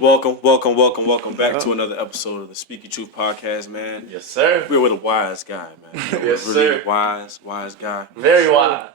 Welcome back to another episode of the Speak Your Truth podcast, man. Yes, sir. We're with a wise guy, man. Yes, really sir. Wise guy. Very wise.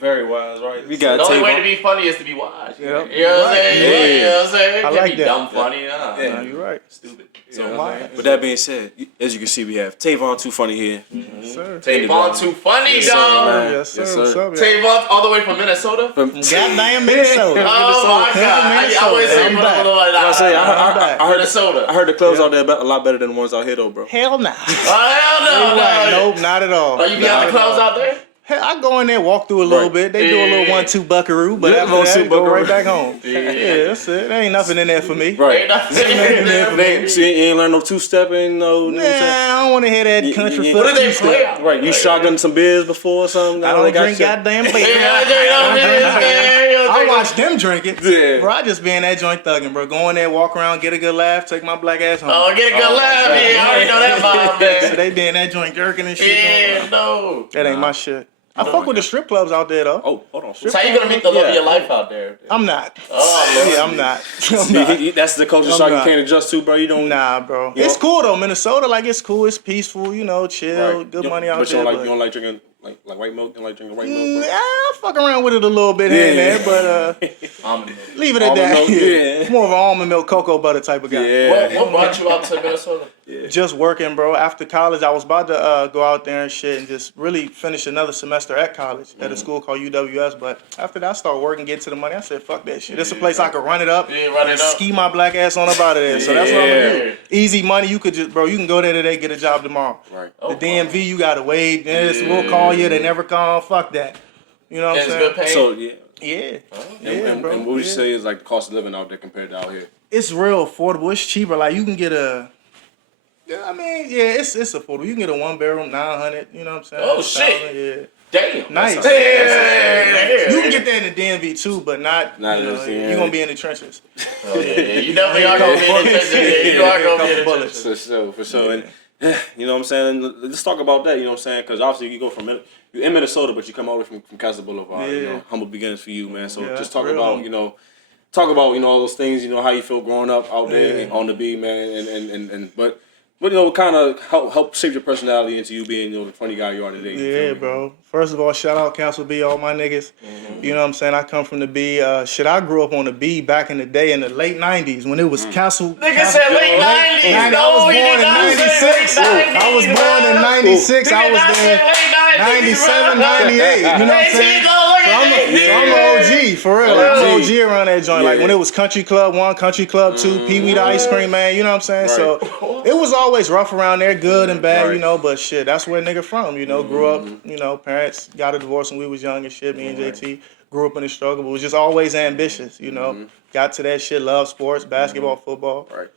Very wise, right? We got the only way to be funny is to be wise. Yep. You know what I'm saying? You know what I'm saying? I Can't like be that. dumb funny. Yeah, you're right. Stupid. So, You know what I'm saying? with that being said, as you can see, we have Tavon2Funny here. Yes, sir. Tavon2Funny, Yes, dog. man. Yes, sir. Yes, sir. What's up, y'all? Tavon all the way from Minnesota. Goddamn Minnesota. Oh my God! I always say I'm put back. up a little like I say, that. I heard Minnesota. I heard the clubs out there a lot better than the ones out here, though, bro. Hell nah. Oh, hell no. Nope, not at all. Oh, you be on the clubs out there? Hell, I go in there, walk through a little bit. They do a little 1-2 buckaroo, but Yeah, after 1-2 that, go buckaroo. right back home. Yeah. That's it. There ain't nothing in there for me. Right. Ain't nothing in there. So you ain't learn no two-stepping, no. You know what I'm saying? Nah, I don't want to hear that country Yeah. foot. What did they two-step. play out? Right, you shotgun some beers before or something? I don't drink goddamn beer. I watch them drink it. Yeah. Bro, I just be in that joint thugging, bro. Go in there, walk around, get a good laugh, take my black ass home. Oh, get a good laugh. Yeah, I already know that vibe, So man. they be in that joint jerking and shit. Yeah, no. That ain't my shit. I fuck with the strip clubs out there though. Oh, hold on. So how you gonna meet the love of your life out there? I'm not. Oh, Yeah, I'm not. That's the culture I'm shock you not. can't adjust to, bro. You don't. Nah, bro. You It's know- cool though. Minnesota, like it's cool. It's peaceful. You know, chill. Right. Good You- money out but there. you don't like drinking like white milk. You don't like drinking white milk. Bro? I fuck around with it a little bit here and there, but Almond leave it at Almond that. milk, yeah. More of an almond milk, cocoa butter type of guy. Yeah. What brought you out to Minnesota? Just working, bro. After college, I was about to go out there and shit and just really finish another semester at college at a school called UWS. But after that, I started working, get to the money. I said, fuck that shit. It's a place I could run it up Yeah, run it and up. ski my black ass on up out of there. So that's what I'm Yeah. gonna do. Easy money. You could just, bro, you can go there today, get a job tomorrow. Right. The DMV, you gotta wait. This, we'll call you. They never call. Fuck that. You know what I'm It's saying? good pay. So yeah. Yeah. And bro. what would you Yeah. say is like the cost of living out there compared to out here? It's real affordable. It's cheaper. Like you can get a. Yeah, I mean, yeah, it's affordable. You can get a 1-bedroom, 900. You know what I'm saying? Oh, 1,000, shit. Yeah. Damn. Nice. Yeah. You can get that in the DMV too, but not Not you in know, the DMV. you're gonna be in the trenches. Oh, yeah. You definitely are gonna be in the trenches. Yeah, you are gonna be in the bullets. trenches. For sure. And you know what I'm saying? Let's talk about that. You know what I'm saying? Because obviously you go from you're in Minnesota, but you come all the way from Castle Boulevard. You Yeah. know, humble beginnings for you, man. So Yeah, just talk real about humble. all those things. You know how you feel growing up out there on the B, man. And but you know, kind of help shape your personality into you being the funny guy you are today. You feel Yeah, me? bro. First of all, shout out Castle B, all my niggas. You know what I'm saying? I come from the B. I grew up on the B back in the day in the late 90s when it was Castle. Nigga said late 90s. I was born in 96. I was born in 96. I was there 97, 98. You know what I'm saying? So I'm an OG, for real. Like, I'm an OG around that joint. Like when it was Country Club 1, Country Club 2, Pee Wee the Ice Cream Man, you know what I'm saying? Right. So it was always rough around there, good and bad, Right. you know, but shit, that's where nigga from, you know, grew up, you know, parents got a divorce when we was young and shit, me and JT grew up in the struggle, but was just always ambitious, you know, got to that shit, love sports, basketball, football. Right.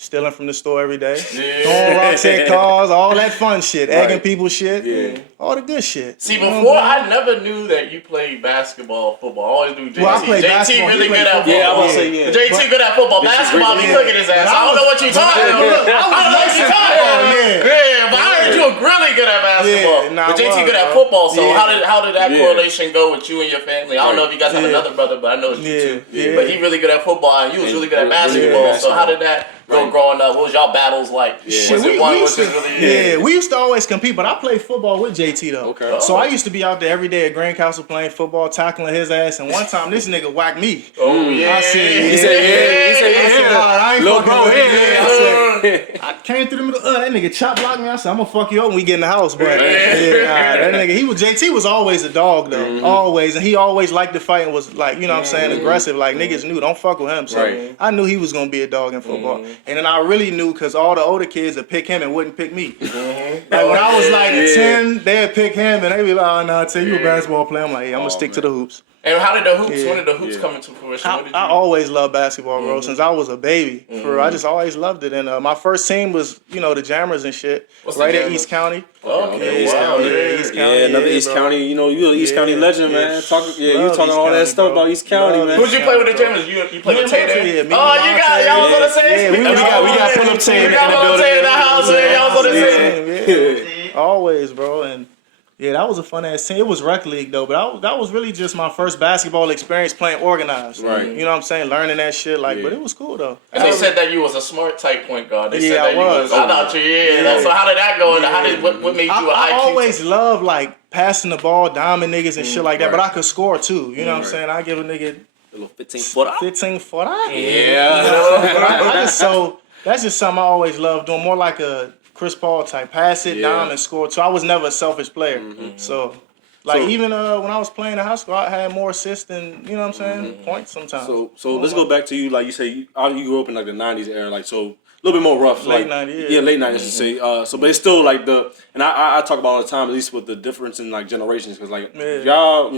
Stealing from the store every day. Throwing rocks at cars, all that fun shit. Egging people shit. Yeah. All the good shit. See, You know before what I'm I never knew that you played basketball, football. I always knew JT. Well, I played JT basketball. really He good played at football. football. Yeah, I was saying yeah. JT good at football. Basketball, be Yeah. cooking his ass. But I don't know what you talking about. look, I I don't know what you talking about. Yeah, but I heard you were really good at basketball. Yeah, nah, But JT I was, good at bro. football. So Yeah. how did that Yeah. correlation go with you and your family? I don't know if you guys have Yeah. another brother, but I know it's you too. Yeah. But he really good at football, and you was really good at basketball. Yeah. So how did that go Right. growing up? What was y'all battles like? Yeah. Was we it one used was to, really? we used to always compete, but I played football with JT though. Okay. So I used to be out there every day at Grand Castle playing football, tackling his ass, and one time this nigga whacked me. Oh yeah. I said, He said, yeah. I said, I ain't Little fucking bro, with him. yeah. I said, I came through the middle. That nigga chop blocked me. I said, I'm gonna fuck you up when we get in the house, but that nigga, JT was always a dog though, always, and he always liked to fight and was like, you know what I'm saying, aggressive. Like niggas knew, don't fuck with him. So Right. I knew he was gonna be a dog in football, and then I really knew because all the older kids would pick him and wouldn't pick me. Like when I was like 10, they'd pick him and they'd be like, oh no, tell you a basketball player. I'm like, yeah, I'm gonna stick to the hoops. And how did the hoops? Yeah. When did the hoops come into fruition? What did you I always loved basketball, bro. Since I was a baby, for real. I just always loved it. And my first team was, you know, the Jammers and shit, What's the right at Jammers? East County. Okay, East wow. County, Yeah. East Yeah, County, another yeah, East bro. County. You know, you're an East County legend, man. yeah. You talking Love all East that County, stuff bro. about East County, Love man. Who'd you play with the Bro. Jammers? You play Me with and Tay there? Monte, yeah, me Oh, and you Monte, got y'all was on the yeah. same. Yeah, we got pull up Tay in the Y'all was on building. the same in the house. Y'all was on the same. Yeah. Always, bro. And Yeah, that was a fun ass team. It was rec league though, but that was really just my first basketball experience playing organized. Right. You know what I'm saying? Learning that shit, like, but it was cool though. And they said that you was a smart type point guard. They said Yeah, that you was. I thought you. Yeah. So how did that go? Yeah. How did what made you an IQ? I always loved like passing the ball, diming niggas and shit like that. But I could score too. You know what I'm saying? I give a nigga A little 15-footer. 15-footer. Yeah. You know? But I just that's just something I always loved doing. More like a Chris Paul type, pass it, dime, and score. So I was never a selfish player. So. Like, even when I was playing in high school, I had more assists than, you know what I'm saying, points sometimes. So let's go back to you. Like you say, you grew up in like the 90s era, like, so a little bit more rough. Late like, 90s. Yeah, late 90s to say. But it's still like and I talk about all the time, at least with the difference in like generations, because like y'all,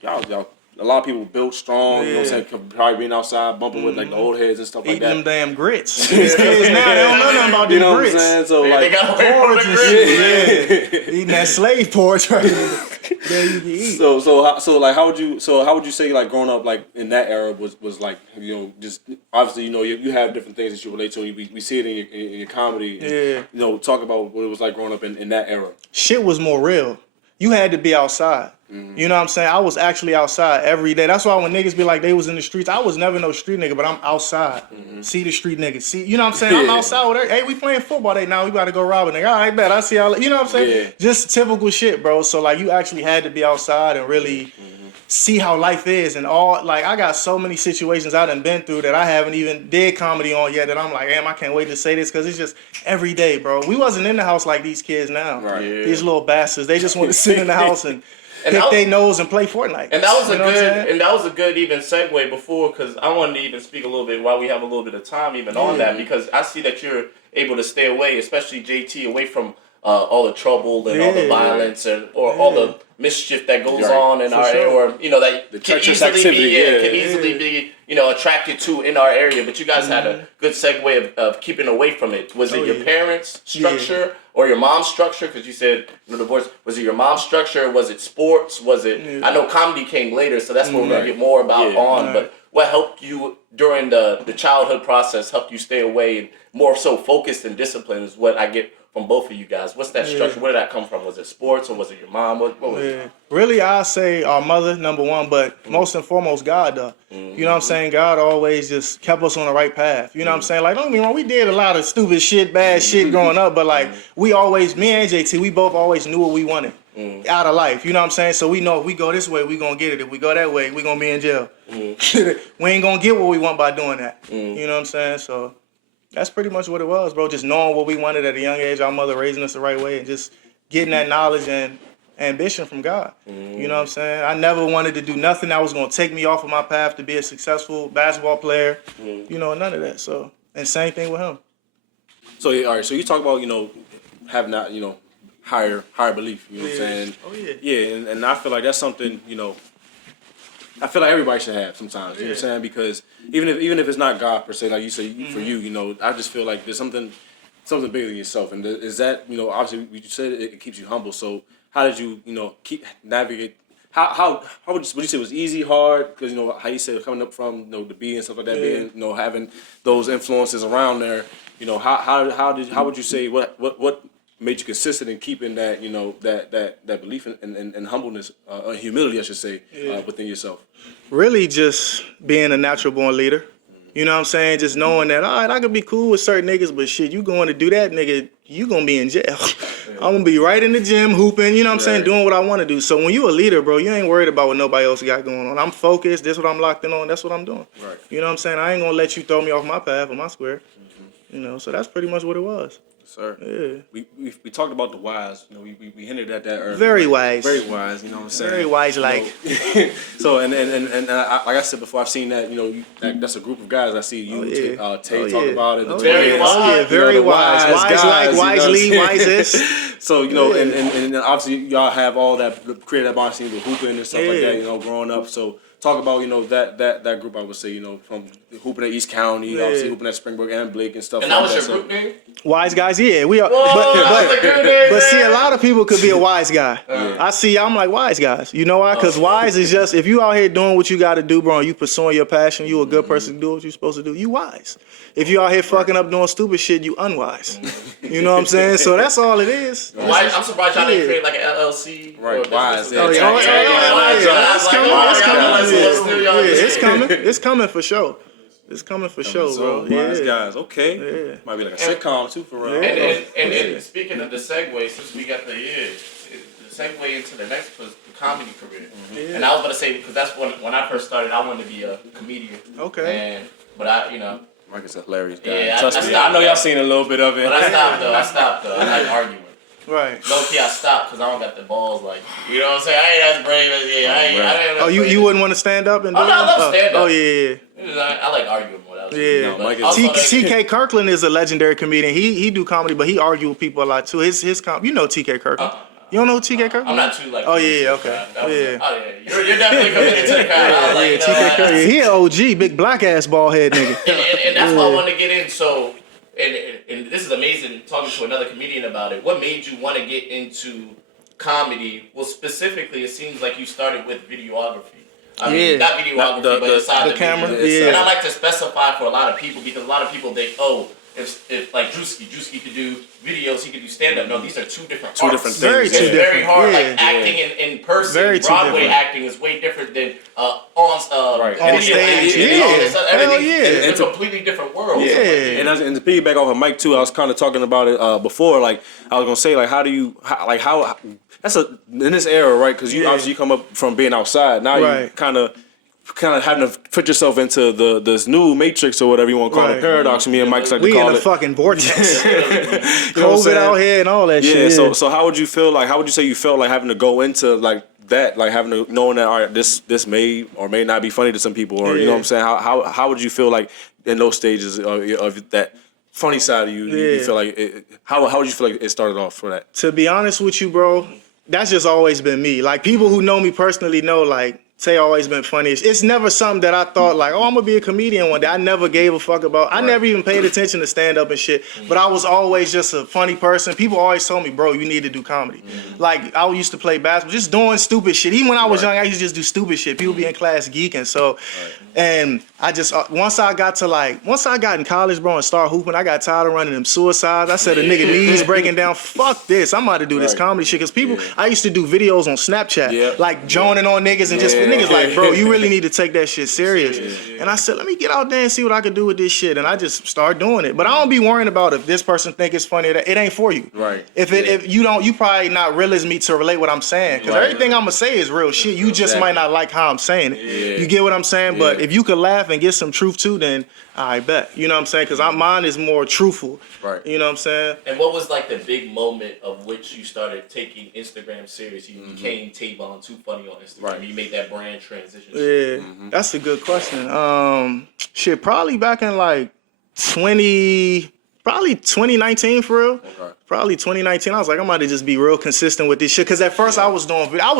y'all. A lot of people built strong, you know what I'm saying, probably being outside, bumping with like the old heads and stuff like that. Eating them damn grits. These kids now, they don't know nothing about them grits. You know what I'm saying? So like, they got porridge and grits. Eating that slave porridge right there you can eat. So like how would you say like growing up like in that era was like, just obviously you have different things that you relate to, and we see it in your comedy. And, talk about what it was like growing up in that era. Shit was more real. You had to be outside. You know what I'm saying? I was actually outside every day. That's why when niggas be like they was in the streets, I was never no street nigga, but I'm outside. See the street niggas. See, you know what I'm saying? I'm outside with hey, we playing football day now. We gotta go rob a nigga. All right, bet. I see y'all. You know what I'm saying? Just typical shit, bro. So like you actually had to be outside and really see how life is and all. Like I got so many situations I done been through that I haven't even did comedy on yet that I'm like, damn, I can't wait to say this because it's just every day, bro. We wasn't in the house like these kids now. Right. Yeah. These little bastards. They just want to sit in the house and pick their nose and play Fortnite. And that was a good even segue before, because I wanted to even speak a little bit while we have a little bit of time even on that, because I see that you're able to stay away, especially JT, away from all the trouble and all the violence and all the mischief that goes on in our area, or that the can easily be attracted to in our area. But you guys had a good segue of keeping away from it. Was it your parents' structure or your mom's structure? Because you said divorce. Was it your mom's structure? Was it sports? Was it? I know comedy came later, so that's what we're gonna get more about But what helped you during the childhood process? Helped you stay away and more so focused and disciplined is what I get from both of you guys. What's that structure? Where did that come from? Was it sports or was it your mom? What was it? Really, I say our mother, number one, but most and foremost, God, though. You know what I'm saying? God always just kept us on the right path. You know what I'm saying? Like, don't get me wrong, we did a lot of stupid shit, bad shit growing up, but like, we always, me and JT, we both always knew what we wanted out of life. You know what I'm saying? So we know if we go this way, we gonna get it. If we go that way, we gonna be in jail. We ain't gonna get what we want by doing that. You know what I'm saying? So that's pretty much what it was, bro. Just knowing what we wanted at a young age, our mother raising us the right way, and just getting that knowledge and ambition from God. You know what I'm saying? I never wanted to do nothing that was going to take me off of my path to be a successful basketball player. None of that. So, and same thing with him. So, all right. So you talk about, having that, higher belief. You know what I'm saying? Oh, yeah. Yeah, and I feel like that's something, I feel like everybody should have sometimes. You know what I'm saying? Because even if it's not God per se, like you say, for you, I just feel like there's something bigger than yourself. And is that, obviously you said it keeps you humble. So how did you, keep navigate? How would you say it was easy, hard? Because how you said coming up from the B and stuff like that, being having those influences around there. How would you say what made you consistent in keeping that that belief and humbleness, humility, I should say, within yourself? Really, just being a natural born leader. You know what I'm saying? Just knowing that, all right, I could be cool with certain niggas, but shit, you going to do that, nigga, you gonna be in jail. I'm gonna be right in the gym hooping, you know what I'm saying, doing what I want to do. So when you a leader, bro, you ain't worried about what nobody else got going on. I'm focused. This what I'm locked in on. That's what I'm doing. Right. You know what I'm saying? I ain't gonna let you throw me off my path or my square. So that's pretty much what it was. Sir. Yeah. We talked about the wise. We hinted at that earlier. Very wise. Very wise. You know what I'm saying? Very wise, like. So and like I said before, I've seen that. That's a group of guys. I see you, Tay talk about it. Very wise. Very wise. Wise like, wisely, wisest. So and obviously y'all have all that created that bond scene with hooping and stuff like that. Growing up. So talk about, you know, that group, I would say, you know, from hooping at East County, obviously hooping at Springbrook and Blake and stuff And like that was that. your group name? Wise guys, yeah, we are. That was a good name, But see, man. a lot of people could be a wise guy. I see, I'm like wise guys. You know why? Because wise is just, if you out here doing what you got to do, bro, and you pursuing your passion, you a good person to do what you're supposed to do, you wise. If you out here fucking up doing stupid shit, you unwise. You know what I'm saying? So that's all it is. Why, I'm surprised y'all didn't create like an LLC. Right, wise. It's coming. It's coming for sure. It's coming for sure, bro. Wise Yeah. guys, okay. Yeah. Might be like a sitcom too for real. And speaking of the segue, since we got the segue into the next was the comedy career. And I was gonna say, because that's when I first started, I wanted to be a comedian. Okay. But I, you know. Mike is a hilarious guy. Yeah, Trust I me. stopped I know y'all that. seen a little bit of it. But I stopped though. I like arguing. Right. Low key, I stopped because I don't got the balls like, you know what I'm saying? I ain't as brave as I ain't Oh, you wouldn't want to stand up and do Oh, no, I love stand up. Oh, yeah. I like arguing more. That was Yeah. No, Mike is- Also, TK Kirkland is a legendary comedian. He do comedy, but he argue with people a lot too. You know TK Kirkland. You don't know TK Kirkland? I'm not too like. Oh, yeah, okay. That was- Yeah. Oh yeah, you're definitely committed to the crowd. I was like, you know, TK Kirkland. He an OG, big black ass bald head nigga. and that's what I wanted to get in. So, and this is amazing talking to another comedian about it. What made you want to get into comedy? Well, specifically, it seems like you started with videography. I mean, not videography, but inside the camera. video. Yeah. And I like to specify for a lot of people because a lot of people think, oh, if like Drewski could do videos, he could do stand up. No, these are two different arts. different Very things. two It's very different. hard. Yeah. Like acting in person, Very two Broadway different. acting is way different than Right. video On stage, acting. yeah. And all this other- Hell everything- yeah. It's a completely different world. Yeah. And to piggyback off of Mike too, I was kind of talking about it before. Like I was gonna say, like how that's in this era, right? Because you obviously come up from being outside. Now you kind of having to put yourself into this new matrix or whatever you want to call it, paradox. Me and Mike like to We in call a it. fucking vortex. You know what I'm COVID saying? out here and all that Yeah. shit. So how would you feel like? How would you say you felt like having to go into like that, like having to knowing that all right, this may or may not be funny to some people, or you know what I'm saying? How would you feel like in those stages of that funny side of you? You feel like how would you feel like it started off for that? To be honest with you, bro, that's just always been me. Like people who know me personally know, like, Tay always been funny. It's never something that I thought like, oh, I'm gonna be a comedian one day. I never gave a fuck about. I never even paid attention to stand up and shit. But I was always just a funny person. People always told me, bro, you need to do comedy. Like I used to play basketball, just doing stupid shit. Even when I was young, I used to just do stupid shit. People be in class geeking. So, and I just once I got in college, bro, and started hooping, I got tired of running them suicides. I said, a nigga knees breaking down. Fuck this. I'm about to do this comedy shit. Cause people, I used to do videos on Snapchat, like joning on niggas and just niggas like, bro, you really need to take that shit serious. And I said, let me get out there and see what I can do with this shit. And I just started doing it. But I don't be worrying about if this person think it's funny or that. It ain't for you. Right. If you don't, you probably not real as me to relate what I'm saying. Cause everything I'm gonna say is real shit. You just might not like how I'm saying it. You get what I'm saying? But if you could laugh and get some truth too, then I bet. You know what I'm saying? Cause mine is more truthful. Right. You know what I'm saying? And what was like the big moment of which you started taking Instagram serious? You became Tavon2Funny on Instagram. Right. You made that brand transition. Yeah, that's a good question. Shit, probably back in like 2019 for real. Okay. Probably 2019. I was like, I'm about to just be real consistent with this shit. Cause at first I was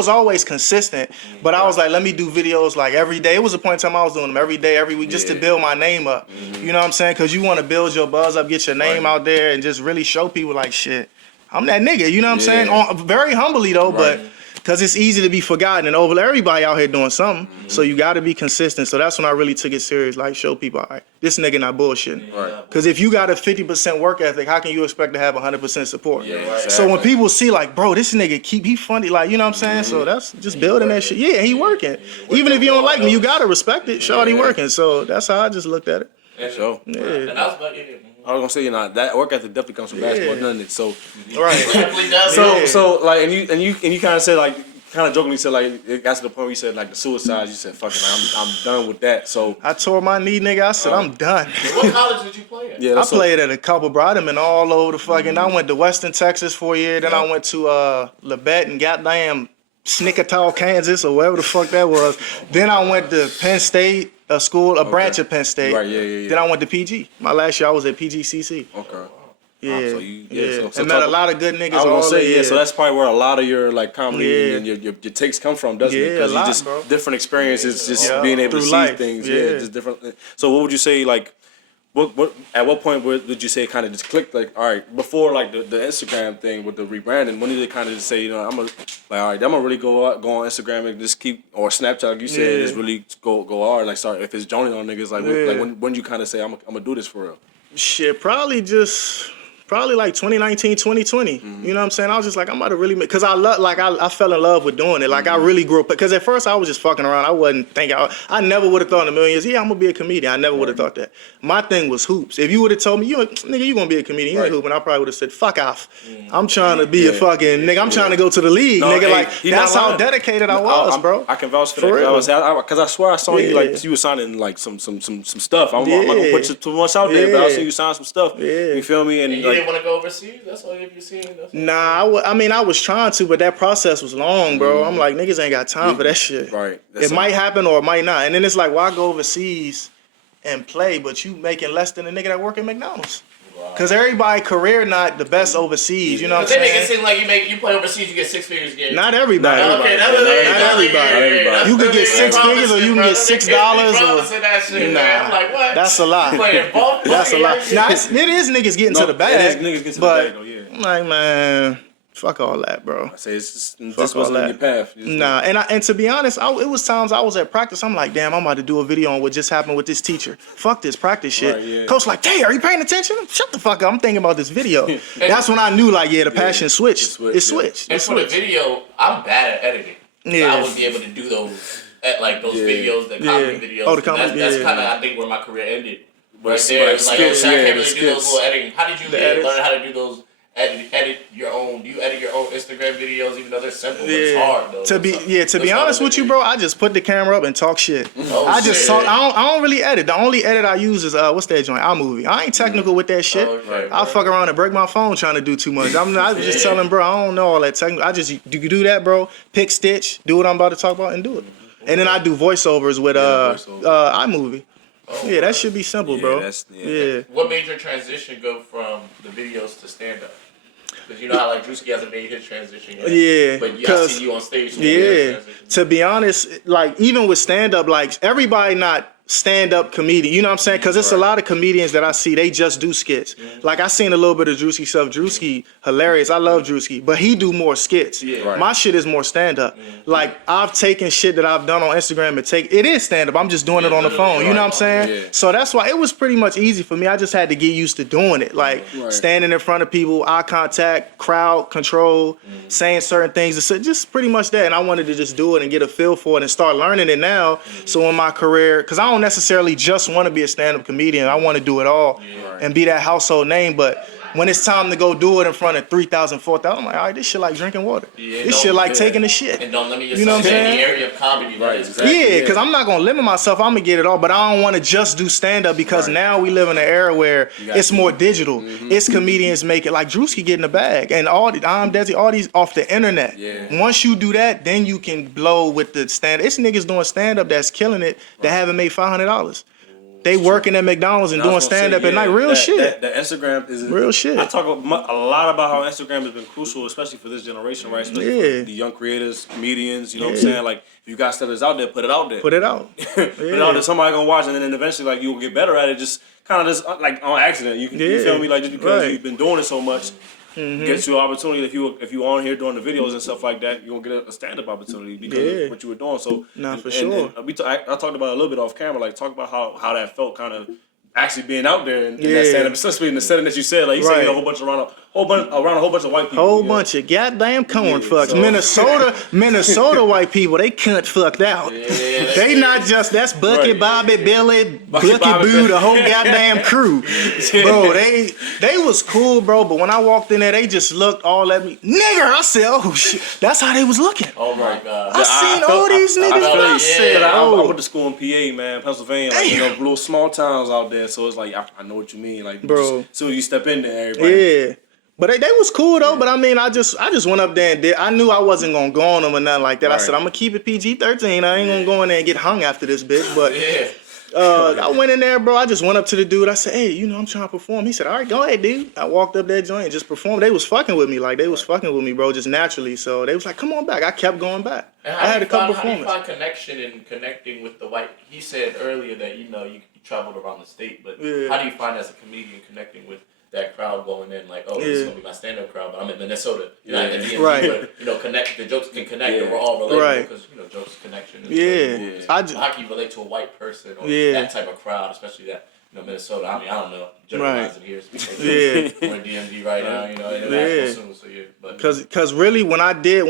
always consistent, but I was like, let me do videos like every day. It was a point in time I was doing them every day, every week, just to build my name up. You know what I'm saying? Cause you want to build your buzz up, get your name out there, and just really show people like, shit, I'm that nigga. You know what I'm saying? Very humbly though, but. Cause it's easy to be forgotten and over. Everybody out here doing something, so you got to be consistent. So that's when I really took it serious. Like show people, all right, this nigga not bullshitting. Right. Cause if you got a 50% work ethic, how can you expect to have 100% support? Yeah, exactly. So when people see like, bro, this nigga he funny, like you know what I'm saying. So that's just building that shit. Yeah, he working. Even if you don't like me, you gotta respect it. Shorty working. So that's how I just looked at it. So And I was about I was gonna say, that work ethic definitely comes from basketball, doesn't it? So Right. definitely does. So like, and you kind of said like, kind of jokingly said like, it got to the point where you said like the suicide. You said, fuck it, man, I'm done with that. So I tore my knee, nigga. I said I'm done. What college did you play at? yeah, I played at a couple, bro. I've been all over the fucking. I went to Western Texas for a year. Then I went to Labette and goddamn Snickertal, Kansas, or wherever the fuck that was. Then I went to Penn State, a school, a branch of Penn State. Right, yeah. Then I went to PG. My last year I was at PGCC. Okay. Yeah. So you, so and met a lot of good niggas. I was gonna say, so yeah. that's probably where a lot of your like comedy and your takes come from, doesn't it? Yeah, a lot, just bro. different experiences, just being able to Through see life. things. Yeah. Just different. So what would you say, like, what at what point would you say it kind of just clicked? Like, all right, before like the Instagram thing with the rebranding, when did it kind of just say, you know, I'm gonna like, all right, I'm gonna really go on Instagram and just keep, or Snapchat, like you said, just really go hard. Like, start if it's joining on niggas, like when you kind of say, I'm gonna do this for real. Shit, probably like 2019, 2020. You know what I'm saying? I was just like, I'm about to really make, because I fell in love with doing it. Like, I really grew up, because at first I was just fucking around. I wasn't thinking, I never would have thought in a million years, I'm going to be a comedian. I never would have thought that. My thing was hoops. If you would have told me, nigga, you going to be a comedian, you ain't hooping, I probably would have said, fuck off. I'm trying to be a fucking, nigga, I'm trying to go to the league, nigga. Hey, like, that's how dedicated I was, bro. I can vouch for that. Because I swear I saw you, like, you were signing, like, some stuff. I'm not going to put too much out there, but I see you sign some stuff. You feel me? And you didn't want to go overseas? That's all you've seen? Nah, I was trying to, but that process was long, bro. I'm like, niggas ain't got time for that shit. Right. It might happen or it might not. And then it's like, why go overseas and play, but you making less than a nigga that work at McDonald's? Because everybody career not the best overseas, you know what I'm saying? They make it seem like you play overseas, you get 6 figures. Again. Not everybody. Okay, not everybody. You could get 6 figures or you can get $6 or... That shit, nah, man. I'm like, what? That's a lot. That's a lot. Now, it is niggas getting to the bag. It is niggas getting to the bag, though, yeah. I'm like, man... Fuck all that, bro. I say this wasn't in your path. Nah, and to be honest, it was times I was at practice. I'm like, damn, I'm about to do a video on what just happened with this teacher. Fuck this practice shit. Right, yeah. Coach like, hey, are you paying attention? Shut the fuck up. I'm thinking about this video. That's when I knew, like, the passion switched. It switched. And for the video, I'm bad at editing. So I wouldn't be able to do those videos, the comedy videos. Oh, the comedy. That's kind of, I think, where my career ended. Right there. It's like, I can't really do those little editing. How did you learn how to do those? Edit your own. Do you edit your own Instagram videos, even though they're simple? But it's hard though. To be honest with you, bro, I just put the camera up and talk shit. I just talk. I don't really edit. The only edit I use is what's that joint? iMovie. I ain't technical with that shit. I'll fuck around and break my phone trying to do too much. I was just telling bro, I don't know all that technical. I just do that, bro. Pick stitch, do what I'm about to talk about, and do it. And then I do voiceovers with iMovie. Yeah, that should be simple, bro. What made your transition go from the videos to stand up? Because you know how like Drewski hasn't made his transition yet. Yeah. But I see you on stage. To be honest, like even with stand up, like everybody not stand-up comedian, you know what I'm saying? Because it's a lot of comedians that I see, they just do skits. Like I seen a little bit of Drewski stuff. Drewski, hilarious. I love Drewski, but he do more skits. My shit is more stand-up. Like I've taken shit that I've done on Instagram and it is stand-up. I'm just doing it on the phone. You know what I'm saying? So that's why it was pretty much easy for me. I just had to get used to doing it. Like standing in front of people, eye contact, crowd control, saying certain things. Just pretty much that. And I wanted to just do it and get a feel for it and start learning it now. So in my career, because I don't necessarily just want to be a stand-up comedian. I want to do it all and be that household name. But when it's time to go do it in front of 3,000, 4,000, I'm like, all right, this shit like drinking water. This shit like taking a shit. And don't limit yourself in the area of comedy. Yeah, because I'm not going to limit myself. I'm going to get it all. But I don't want to just do stand-up because now we live in an era where it's more digital. It's comedians make it. Like Drewski getting a bag. And all these off the internet. Once you do that, then you can blow with the stand-up. It's niggas doing stand-up that's killing it that haven't made $500. They working at McDonald's and doing stand-up at night. Real shit. The Instagram is real shit. I talk a lot about how Instagram has been crucial, especially for this generation, right? Especially for the young creators, comedians. You know what I'm saying? Like, if you got stuff that's out there, put it out there. Put it out. Put it out there. Somebody gonna watch it, and then eventually, like, you'll get better at it. Just kind of just like on accident. You feel me? Like just because you've been doing it so much. Gets you an opportunity if you on here doing the videos and stuff like that, you're gonna get a stand-up opportunity because of what you were doing. So for sure. I talked about it a little bit off camera, like talk about how that felt kind of actually being out there in that stand-up, especially in the setting that you said, like you said, a whole bunch around a whole bunch of white people. Bunch of goddamn corn fucks. Minnesota white people, they cunt fucked out. They not just, that's Bucky, Bobby, Billy, Bucky Boo, the whole goddamn crew. Bro, they was cool, bro, but when I walked in there, they just looked all at me. Nigger, I said, oh shit. That's how they was looking. Oh my God. I seen all these niggas. I said, I went to school in PA, man, Pennsylvania, like, you know, little small towns out there. So it's like, I know what you mean. Like, bro, as soon as you step in there, everybody. Yeah. But they was cool though. But I mean, I just went up there and did. I knew I wasn't gonna go on them or nothing like that. I said I'm gonna keep it PG-13. I ain't gonna go in there and get hung after this bitch. But I went in there, bro. I just went up to the dude. I said, hey, you know, I'm trying to perform. He said, all right, go ahead, dude. I walked up that joint and just performed. They was fucking with me. Like, they was fucking with me, bro, just naturally. So they was like, come on back. I kept going back. I had a couple performances. How do you find connection and connecting with the white? He said earlier that, you know, you traveled around the state, but how do you find as a comedian connecting with that crowd going in, like, oh, this is gonna be my stand-up crowd, but I'm in Minnesota, you know, at the DMV, but you know, the jokes can connect, and we're all relatable because you know, jokes connection. How can you relate to a white person or that type of crowd, especially that, you know, Minnesota? I mean, I don't know, generalizing here, we're in DMV right now, you know, international soon, so but because really, when I did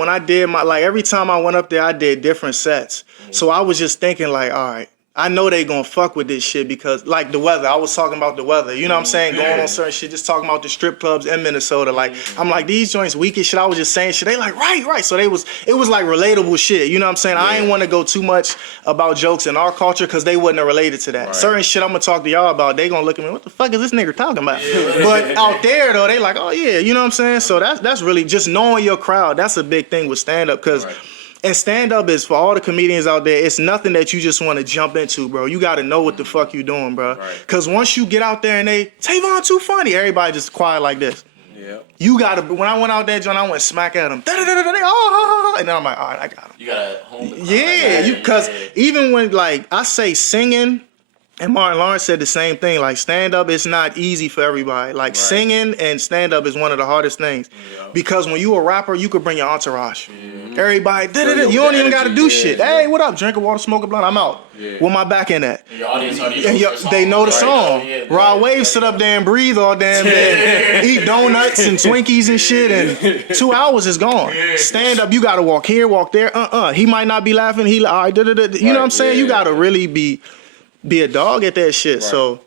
my, like, every time I went up there, I did different sets, so I was just thinking, like, all right, I know they gonna fuck with this shit because, like, the weather. I was talking about the weather. You know what I'm saying? Going on certain shit, just talking about the strip clubs in Minnesota. Like, I'm like, these joints weak as shit. I was just saying shit. They like, right. So it was like relatable shit. You know what I'm saying? I ain't want to go too much about jokes in our culture because they wouldn't have related to that. Certain shit I'm gonna talk to y'all about, they gonna look at me, what the fuck is this nigga talking about? But out there though, they like, oh yeah, you know what I'm saying? So that's really just knowing your crowd. That's a big thing with stand up because. And stand-up is, for all the comedians out there, it's nothing that you just want to jump into, bro. You got to know what the fuck you doing, bro. Because once you get out there and they, Tavon2Funny, everybody just quiet like this. Yeah. You got to, when I went out there, John, I went smack at them. And then I'm like, all right, I got him. You got to hone the crowd. Because even when, like, I say singing, and Martin Lawrence said the same thing, like, stand-up is not easy for everybody. Like, singing and stand-up is one of the hardest things. Because when you a rapper, you could bring your entourage. Everybody, you don't even got to do shit. Hey, what up? Drink a water, smoke a blunt, I'm out. Where my back in at? And your audience already knows the song. They know the song. Rod Wave sit up there and breathe all damn day, eat donuts and Twinkies and shit, and 2 hours is gone. Stand-up, you got to walk here, walk there. He might not be laughing. He, all right, you know what I'm saying? You got to really be a dog at that shit. So,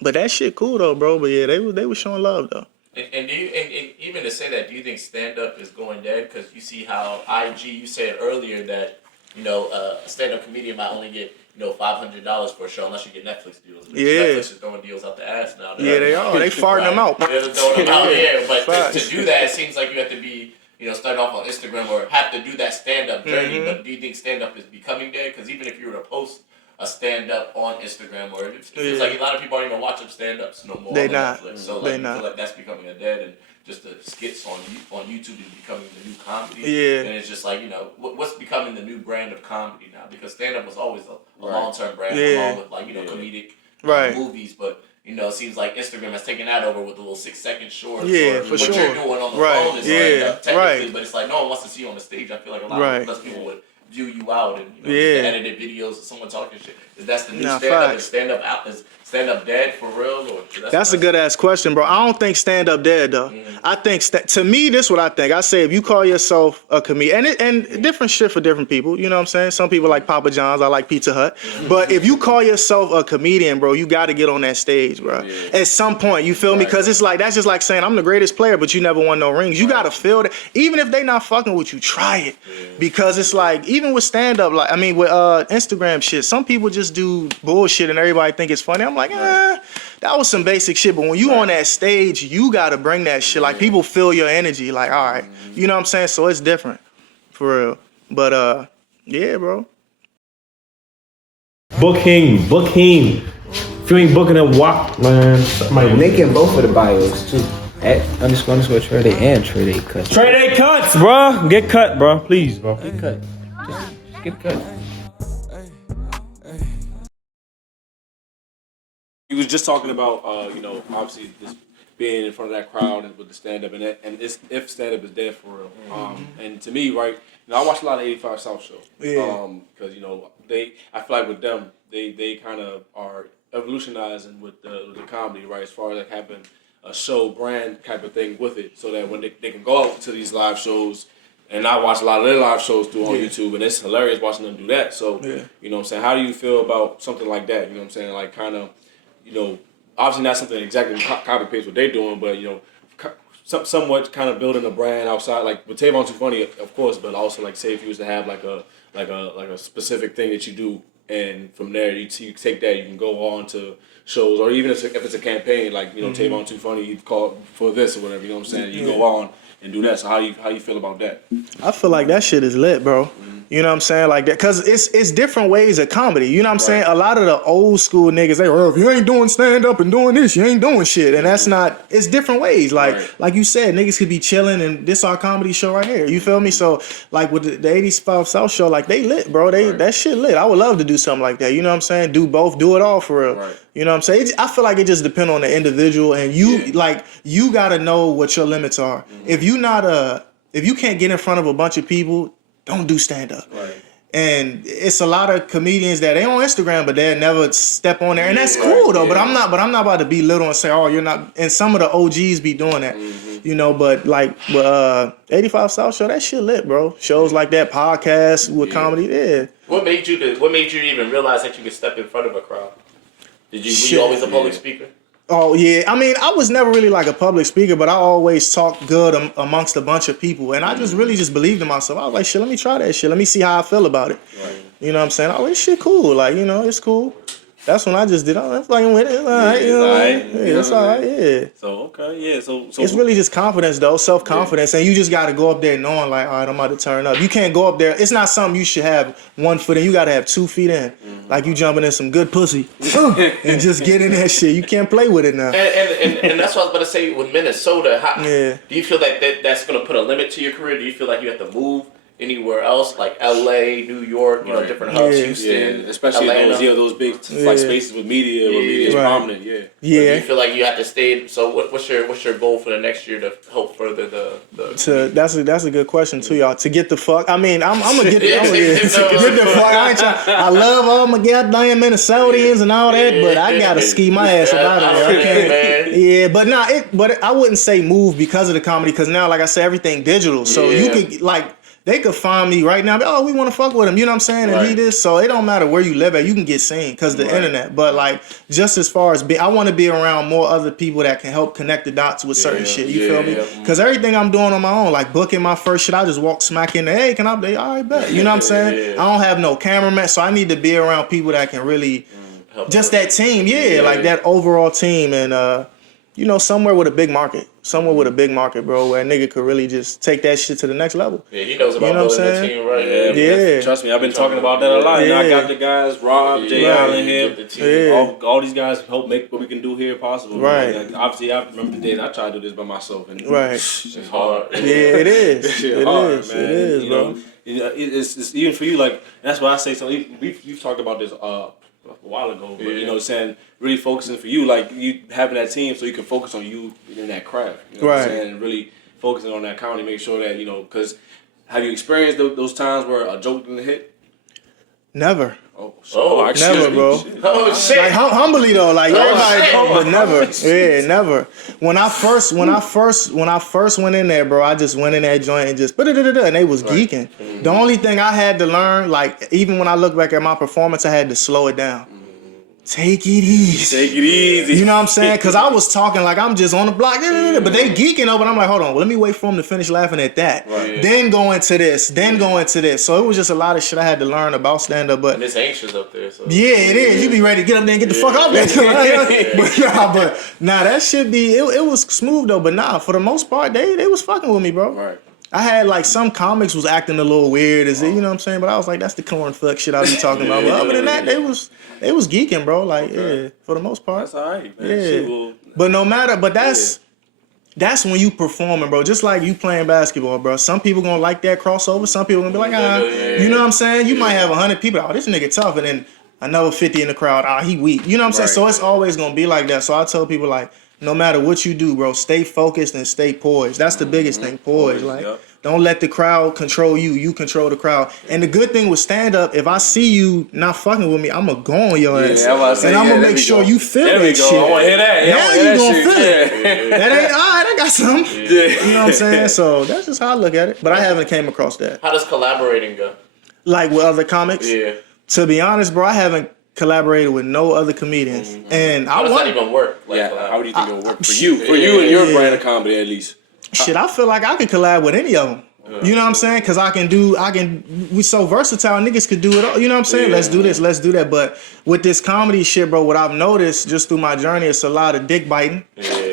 but that shit cool though, bro. But yeah, they was showing love though. And even to say that, do you think stand up is going dead? Because you see how IG, you said earlier that, you know, a stand up comedian might only get, you know, $500 for a show unless you get Netflix deals. Netflix is throwing deals out the ass now. They are. They farting them out. They're throwing them out, but to do that, it seems like you have to be, you know, start off on Instagram or have to do that stand up journey. But do you think stand up is becoming dead? Because even if you were to post a stand-up on Instagram, or it feels like a lot of people aren't even watching stand-ups no more on Netflix. So like, I feel like that's becoming a dead, and just the skits on YouTube is becoming the new comedy. And it's just like, you know, what's becoming the new brand of comedy now? Because stand-up was always a long-term brand, along with, like, you know, comedic movies, but you know, it seems like Instagram has taken that over with the little 6-second shorts. Yeah, for sure. What you're doing on the phone is technically, but it's like no one wants to see you on the stage. I feel like a lot of less people would view you out and, you know, just the edited videos of someone talking shit. Is that the new stand-up? Is stand-up dead for real? Or that's a good ass question, bro. I don't think stand-up dead though. I think to me, this is what I think. I say if you call yourself a comedian, and different shit for different people. You know what I'm saying? Some people like Papa John's. I like Pizza Hut. But if you call yourself a comedian, bro, you got to get on that stage, bro. At some point, you feel me? Because it's like that's just like saying I'm the greatest player, but you never won no rings. You got to feel that. Even if they not fucking with you, try it. Because it's like even with stand-up, like I mean with Instagram shit, some people just do bullshit and everybody think it's funny. I'm like, that was some basic shit. But when you on that stage, you gotta bring that shit. Like people feel your energy. Like, all right, you know what I'm saying? So it's different, for real. But yeah, bro. Book him. If you ain't booking a walk, man. Link in both of the bios too. At __ Trade and Trade Cuts. Trade cuts, bro. Get cut, bro. Please, bro. Get cut. Just get cut. You was just talking about, you know, obviously this being in front of that crowd and with the stand-up and it's, if stand-up is dead for real. And to me, right, you know, I watch a lot of 85 South show. Because, you know, I feel like with them, they kind of are evolutionizing with the comedy, right, as far as like having a show brand type of thing with it so that when they can go out to these live shows. And I watch a lot of their live shows too on YouTube, and it's hilarious watching them do that. So, you know what I'm saying? How do you feel about something like that? You know what I'm saying? Like, kind of, you know, obviously not something exactly copy paste what they're doing, but, you know, somewhat kind of building a brand outside, like with Tavon2Funny, of course, but also like say if you was to have like a specific thing that you do, and from there you take that, you can go on to shows, or even if it's a campaign, like, you know, Tavon2Funny, you call for this or whatever, you know what I'm saying? You go on and do that. So how you feel about that? I feel like that shit is lit, bro. You know what I'm saying? Like that. Because it's different ways of comedy. You know what I'm saying? A lot of the old school niggas, they if you ain't doing stand-up and doing this, you ain't doing shit. And that's not, it's different ways. Like you said, niggas could be chilling and this our comedy show right here. You feel me? So like with the 85 South show, like they lit, bro. That shit lit. I would love to do something like that. You know what I'm saying? Do both, do it all for real. Right. You know what I'm saying? I feel like it just depends on the individual, and you you gotta know what your limits are. If you can't get in front of a bunch of people, don't do stand up. Right. And it's a lot of comedians that they on Instagram, but they'll never step on there, and that's cool though. But I'm not about to be little and say, oh, you're not. And some of the OGs be doing that, you know. But like, 85 South show, that shit lit, bro. Shows like that, podcasts with comedy, What made you even realize that you could step in front of a crowd? Were you always a public speaker? Oh, yeah. I mean, I was never really like a public speaker, but I always talked good amongst a bunch of people. And I just really just believed in myself. I was like, shit, let me try that shit. Let me see how I feel about it. Right. You know what I'm saying? Oh, this shit cool. Like, you know, it's cool. That's when I just did. I'm fucking with it. It's all right, you know. It's all right, yeah. So, okay, yeah. So it's really just confidence, though, self-confidence. And you just got to go up there knowing, like, all right, I'm about to turn up. You can't go up there. It's not something you should have 1 foot in. You got to have 2 feet in. Like you jumping in some good pussy. And just get in that shit. You can't play with it now. And that's what I was about to say with Minnesota. Do you feel like that's going to put a limit to your career? Do you feel like you have to move anywhere else, like LA, New York, you know, different hubs, Houston, especially Atlanta. those big like spaces with media, where media is prominent. Do you feel like you have to stay? So what's your goal for the next year to help further the? That's a good question too, y'all. To get the fuck. I mean, I'm gonna get get the fuck. I love all my goddamn Minnesotans and all that, but I gotta ski my ass out of there. Okay. But I wouldn't say move because of the comedy, because now, like I said, everything digital, so you could like. They could find me right now. Oh, we want to fuck with him. You know what I'm saying? And he this. So it don't matter where you live at. You can get seen because the internet. But like, just as far as I want to be around more other people that can help connect the dots with certain shit. You feel me? Because everything I'm doing on my own, like booking my first shit, I just walk smack in there. Hey, can I be? All right, bet. You know what I'm saying? I don't have no cameraman, so I need to be around people that can really, just that team. Like that overall team. And, you know, somewhere with a big market. Somewhere with a big market, bro, where a nigga could really just take that shit to the next level. Yeah, he knows about building the team, right? Yeah. Trust me, I've been talking about that a lot. You know, I got the guys, Rob, Jay Allen here. All these guys help make what we can do here possible. Right. Like, obviously, I remember the days I tried to do this by myself. And it's hard. Yeah, it is. It is, bro. It's even for you, like, that's why I say so. We've talked about this a while ago, but you know, saying really focusing for you, like you having that team, so you can focus on you in that craft. You know what I'm saying? And really focusing on that comedy, make sure that, you know, because have you experienced those times where a joke didn't hit? Never. Never, bro. Oh shit! Like humbly though, like everybody, but never. Yeah, never. When I first went in there, bro, I just went in that joint and just and they was geeking. The only thing I had to learn, like even when I look back at my performance, I had to slow it down. Take it easy. Take it easy. You know what I'm saying? Because I was talking like I'm just on the block, but they geeking over. And I'm like, hold on, well, let me wait for them to finish laughing at that. Right. Then go into this. So it was just a lot of shit I had to learn about stand up. But and it's anxious up there. So. Yeah, it is. You be ready to get up there and get the fuck out there. But that shit be. It was smooth though. But for the most part, they was fucking with me, bro. Right. I had like some comics was acting a little weird, you know what I'm saying? But I was like, that's the corn fuck shit I be talking about. But other than that, they was geeking, bro. Like, for the most part. That's all right, man. Yeah. But no matter, that's when you performing, bro. Just like you playing basketball, bro. Some people gonna like that crossover. Some people gonna be like, you know what I'm saying? You might have 100 people. Oh, this nigga tough, and then another 50 in the crowd. He weak. You know what I'm saying? So it's always gonna be like that. So I tell people like, no matter what you do, bro, stay focused and stay poised. That's the biggest thing, poised. Like, don't let the crowd control you. You control the crowd. And the good thing with stand-up, if I see you not fucking with me, I'm going to go on your ass. And I'm going to make sure you feel that shit. I want to hear that. Now you going to feel it. That ain't, all right, I got something. You know what I'm saying? So that's just how I look at it. But I haven't came across that. How does collaborating go? Like with other comics? Yeah. To be honest, bro, I haven't collaborated with no other comedians. And how does that even work? How do you think it'll work for you? For you and your brand of comedy, at least. Shit, I feel like I could collab with any of them. You know what I'm saying? Because we so versatile, niggas could do it all. You know what I'm saying? Let's do this, let's do that. But with this comedy shit, bro, what I've noticed just through my journey, it's a lot of dick biting.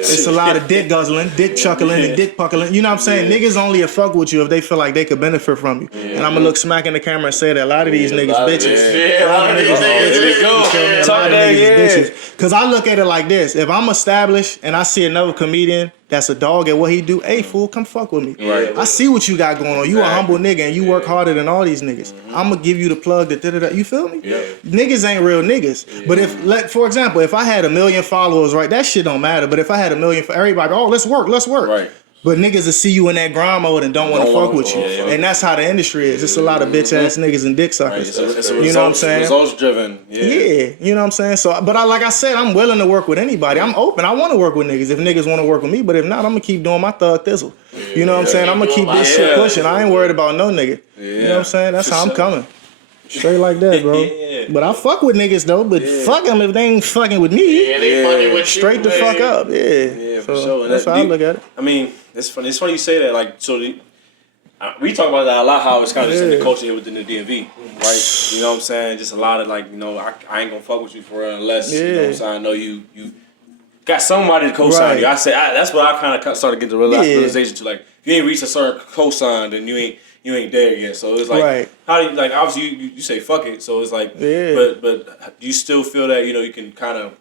It's a lot of dick guzzling, dick chuckling, and dick puckling. You know what I'm saying? Niggas only a fuck with you if they feel like they could benefit from you. And I'm gonna look smack in the camera and say that a lot of these niggas bitches. A lot of these niggas. A lot of niggas bitches. Cause I look at it like this: if I'm established and I see another comedian that's a dog at what he do, hey fool, come fuck with me. Right. I see what you got going on. You a humble nigga and you work harder than all these niggas. I'm gonna give you the plug that da-da-da. You feel me? Yeah. Niggas ain't real niggas. But if, like, for example, if I had 1 million followers, right, that shit don't matter. But if I had 1 million, everybody, oh, let's work. Right. But niggas will see you in that grind mode and don't want to fuck with you. Yeah. And that's how the industry is. It's a lot of bitch ass niggas and dick suckers. You know what I'm saying? Results driven. Yeah, you know what I'm saying? So, but like I said, I'm willing to work with anybody. I'm open. I want to work with niggas if niggas want to work with me. But if not, I'm going to keep doing my thug thistle. You know what I'm saying? I'm going to keep this shit pushing. I ain't worried about no nigga. You know what I'm saying? That's how I'm coming. Straight like that, bro. But I fuck with niggas though. But fuck them if they ain't fucking with me. Yeah, they fucking with you. Straight the fuck up. Yeah, for sure. That's how I look at it. I mean, it's funny. It's funny you say that. Like, so we talk about that a lot. How it's kind of just in the culture here within the DMV, right? You know what I'm saying? Just a lot of like, I ain't gonna fuck with you for real unless you know what I'm saying. I know you got somebody to co-sign you. I say that's what I kind of started getting the realization to. Like, if you ain't reached a certain co-sign, then you ain't there yet. So it's like, how do you, like, obviously you say fuck it. So it's like, but do you still feel that, you can kind